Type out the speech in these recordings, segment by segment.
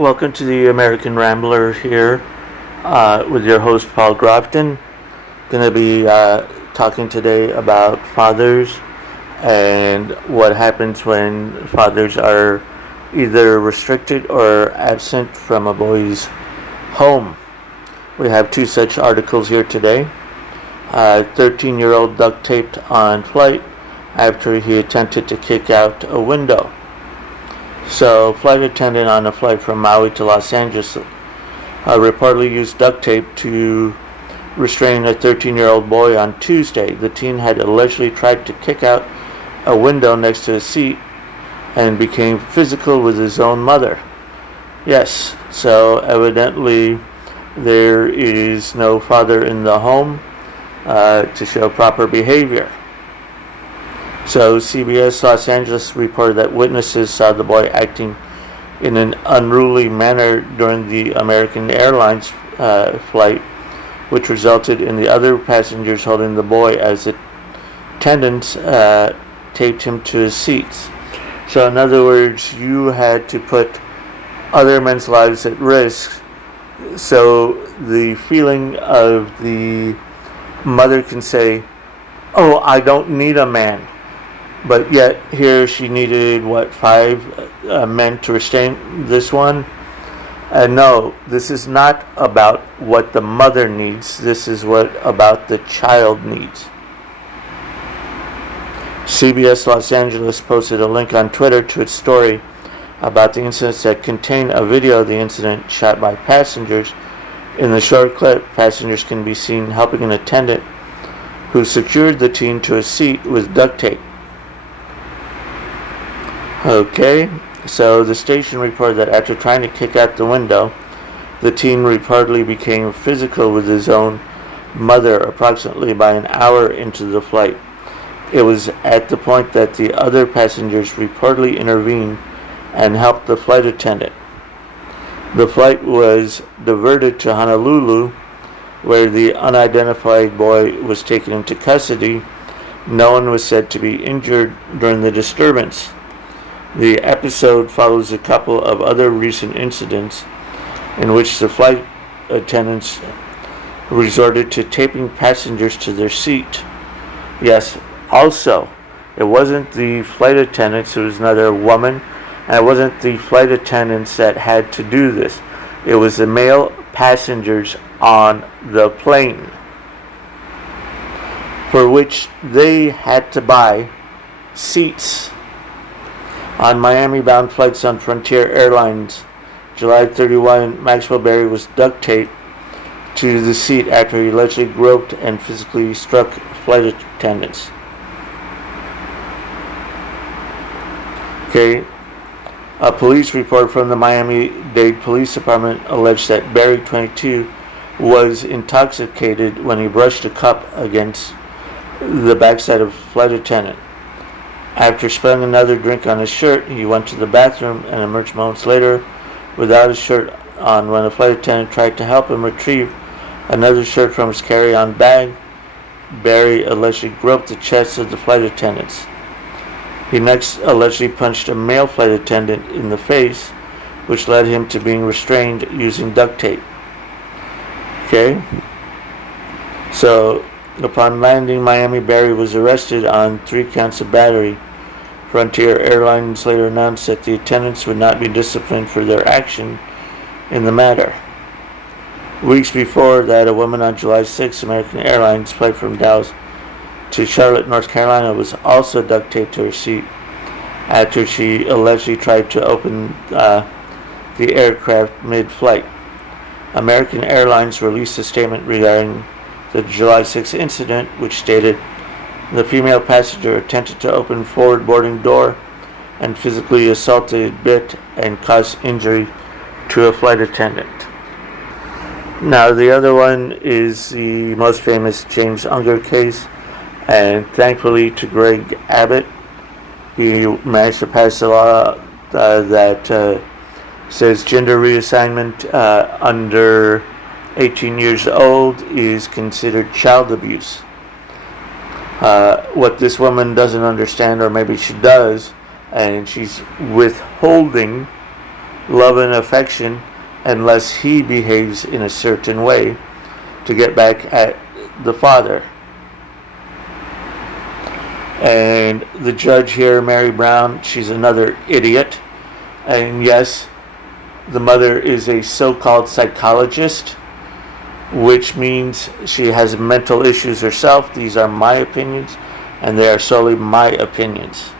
Welcome to the American Rambler here with your host Paul Grofton. Going to be talking today about fathers and what happens when fathers are either restricted or absent from a boy's home. We have two such articles here today. 13-year-old duct taped on flight after he attempted to kick out a window. So, flight attendant on a flight from Maui to Los Angeles reportedly used duct tape to restrain a 13-year-old boy on Tuesday. The teen had allegedly tried to kick out a window next to his seat and became physical with his own mother. Yes, so evidently there is no father in the home to show proper behavior. So CBS Los Angeles reported that witnesses saw the boy acting in an unruly manner during the American Airlines flight, which resulted in the other passengers holding the boy as attendants taped him to his seats. So in other words, you had to put other men's lives at risk so the feeling of the mother can say, "Oh, I don't need a man." But yet here she needed, five men to restrain this one? No, this is not about what the mother needs. This is what about the child needs. CBS Los Angeles posted a link on Twitter to its story about the incidents that contain a video of the incident shot by passengers. In the short clip, passengers can be seen helping an attendant who secured the teen to a seat with duct tape. Okay, so the station reported that after trying to kick out the window, the teen reportedly became physical with his own mother approximately by an hour into the flight. It was at the point that the other passengers reportedly intervened and helped the flight attendant. The flight was diverted to Honolulu, where the unidentified boy was taken into custody. No one was said to be injured during the disturbance. The episode follows a couple of other recent incidents in which the flight attendants resorted to taping passengers to their seat. Yes, also, it wasn't the flight attendants, it was another woman, and it wasn't the flight attendants that had to do this. It was the male passengers on the plane, for which they had to buy seats. On Miami-bound flights on Frontier Airlines, July 31, Maxwell Berry was duct taped to the seat after he allegedly groped and physically struck flight attendants. Okay, a police report from the Miami-Dade Police Department alleged that Berry, 22, was intoxicated when he brushed a cup against the backside of a flight attendant. After spilling another drink on his shirt, he went to the bathroom and emerged moments later without his shirt on. When a flight attendant tried to help him retrieve another shirt from his carry-on bag, Berry allegedly groped the chests of the flight attendants. He next allegedly punched a male flight attendant in the face, which led him to being restrained using duct tape. Okay? So, upon landing Miami, Berry was arrested on 3 counts of battery. Frontier Airlines later announced that the attendants would not be disciplined for their action in the matter. Weeks before that, a woman on July 6, American Airlines flight from Dallas to Charlotte, North Carolina, was also duct taped to her seat after she allegedly tried to open the aircraft mid-flight. American Airlines released a statement regarding the July 6 incident, which stated, "The female passenger attempted to open forward boarding door and physically assaulted, bit, and caused injury to a flight attendant." Now, the other one is the most famous James Unger case, and thankfully to Greg Abbott, he managed to pass a law that says gender reassignment under 18 years old is considered child abuse. What this woman doesn't understand, or maybe she does, and she's withholding love and affection unless he behaves in a certain way to get back at the father. And the judge here, Mary Brown, she's another idiot. And yes, the mother is a so-called psychologist, which means she has mental issues herself. These are my opinions, and they are solely my opinions.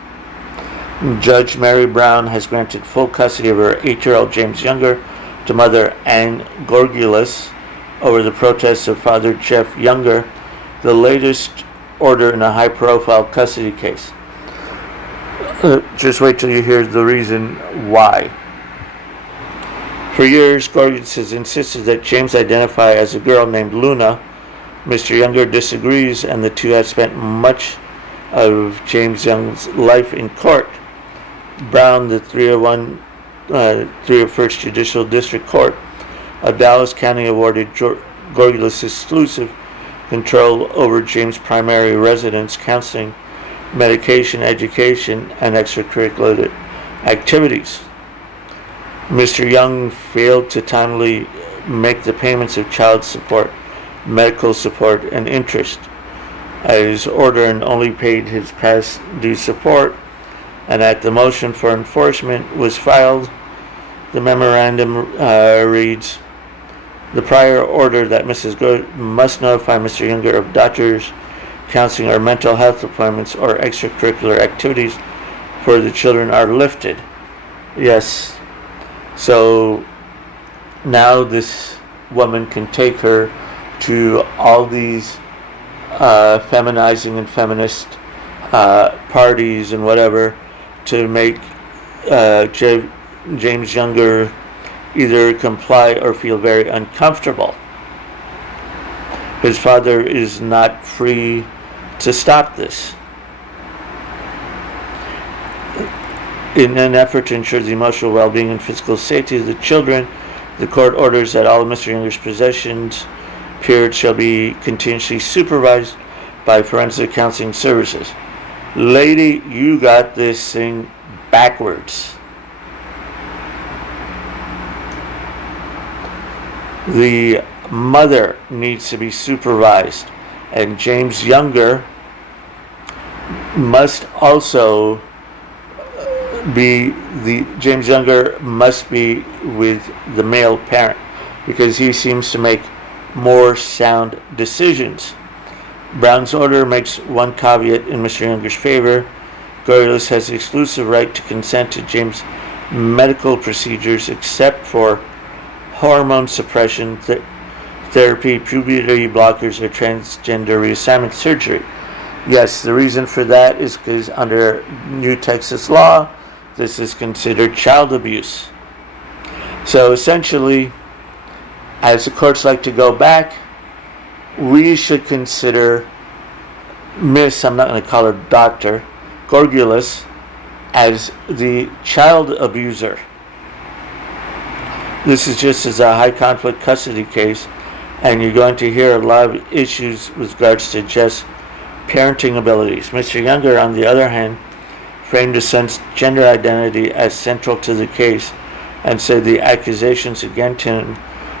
Judge Mary Brown has granted full custody of her 8-year-old James Younger to mother Ann Gorgulis over the protests of Father Jeff Younger, the latest order in a high-profile custody case. Just wait till you hear the reason why. For years, Gorgulis has insisted that James identify as a girl named Luna. Mr. Younger disagrees, and the two have spent much of James Young's life in court. Brown, the 301st Judicial District Court of Dallas County, awarded Gorgulis exclusive control over James' primary residence, counseling, medication, education, and extracurricular activities. Mr. Young failed to timely make the payments of child support, medical support, and interest at his order, and only paid his past due support. And at the motion for enforcement was filed, the memorandum reads, the prior order that Mrs. Good must notify Mr. Younger of doctors, counseling, or mental health appointments or extracurricular activities for the children are lifted. Yes. So now this woman can take her to all these feminizing and feminist parties and whatever to make James Younger either comply or feel very uncomfortable. His father is not free to stop this. In an effort to ensure the emotional well-being and physical safety of the children, the court orders that all of Mr. Younger's possessions periods shall be continuously supervised by forensic counseling services. Lady, you got this thing backwards. The mother needs to be supervised, and James Younger must also James Younger must be with the male parent, because he seems to make more sound decisions. Brown's order makes one caveat in Mr. Younger's favor. Gorgulis has the exclusive right to consent to James' medical procedures except for hormone suppression therapy, puberty blockers, or transgender reassignment surgery. Yes, the reason for that is because under new Texas law, this is considered child abuse. So essentially, as the courts like to go back, we should consider Miss, I'm not going to call her Dr. Gorgulis, as the child abuser. This is just as a high conflict custody case, and you're going to hear a lot of issues with regards to just parenting abilities. Mr. Younger, on the other hand, framed his son's gender identity as central to the case and said the accusations against him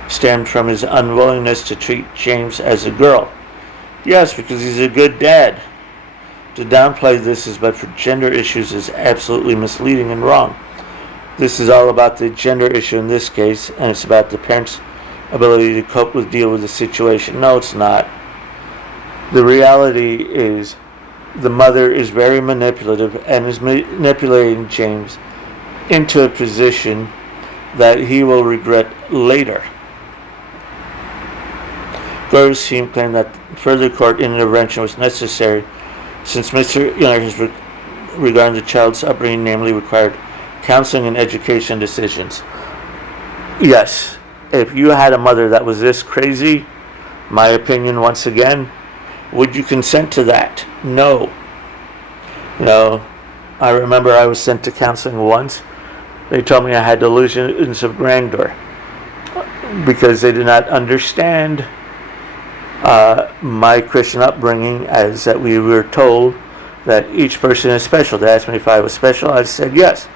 stemmed from his unwillingness to treat James as a girl. Yes, because he's a good dad. To downplay this as but for gender issues is absolutely misleading and wrong. This is all about the gender issue in this case, and it's about the parents' ability to cope with, deal with the situation. No, it's not. The reality is the mother is very manipulative and is manipulating James into a position that he will regret later. Gorgulis' team claimed that further court intervention was necessary since Mr. Younger regarding the child's upbringing, namely required counseling and education decisions. Yes, if you had a mother that was this crazy, my opinion once again, would you consent to that? No. I remember I was sent to counseling once. They told me I had delusions of grandeur because they did not understand my Christian upbringing, as that we were told that each person is special. They asked me if I was special. I said yes.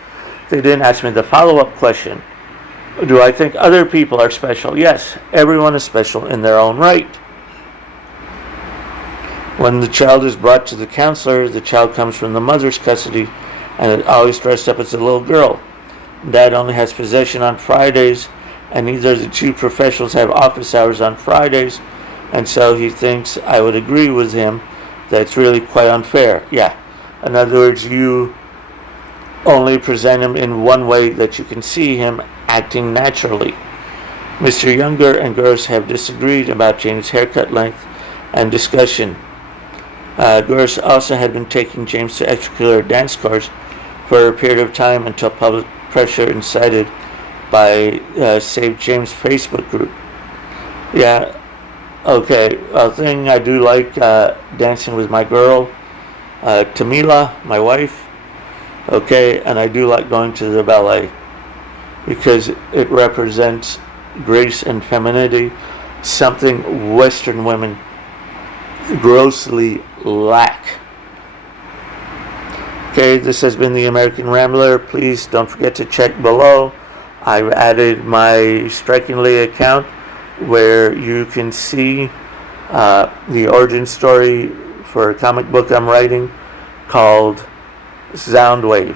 They didn't ask me the follow-up question. Do I think other people are special? Yes, everyone is special in their own right. When the child is brought to the counselor, the child comes from the mother's custody and is always dressed up as a little girl. Dad only has possession on Fridays, and neither of the two professionals have office hours on Fridays, and so he thinks I would agree with him that it's really quite unfair. Yeah. In other words, you only present him in one way that you can see him acting naturally. Mr. Younger and Gers have disagreed about James' haircut length and discussion. Gers also had been taking James to extracurricular dance course for a period of time until public pressure incited by Save James Facebook group. Yeah, okay. A thing I do like dancing with my girl, Tamila, my wife. Okay, and I do like going to the ballet because it represents grace and femininity, something Western women grossly lack. Okay, this has been the American Rambler. Please don't forget to check below. I've added my Strikingly account where you can see the origin story for a comic book I'm writing called Soundwave.